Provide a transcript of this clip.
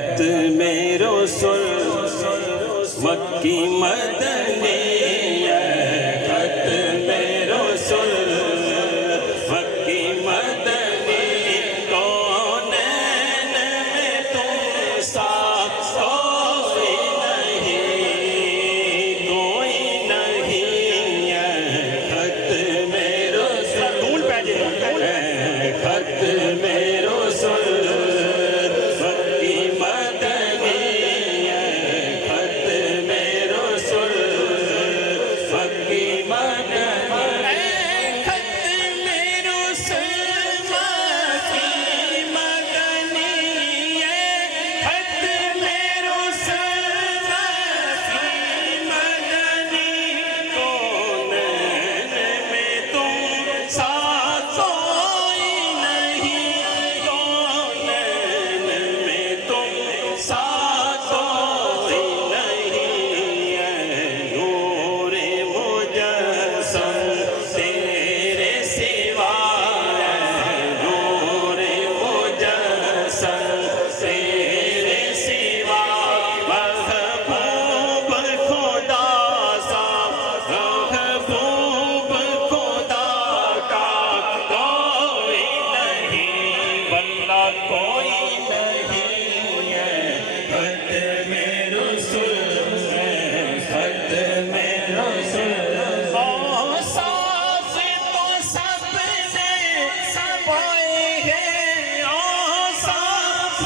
ختم رسل مکی مدنی ختم رسل مکی مدنی کونین میں تم سا کوئی نہیں ختم رسل ختم رسل مکی مدنی ختم رسل مکی مدنی ختم رسل مکی مدنی ختم رسل مکی مدنی کونین میں تم سا کوئی نہیں کونین میں تم سا کوئی نہیں نور مجسم تیرے سوا نور مجسم تیرے سوا محبوب خدا سا محبوب خدا کا کوئی نہیں واللہ کوئی نہیں ہے ختم رسل ختم رسل صاف تو سب نے پائے ہیں صاف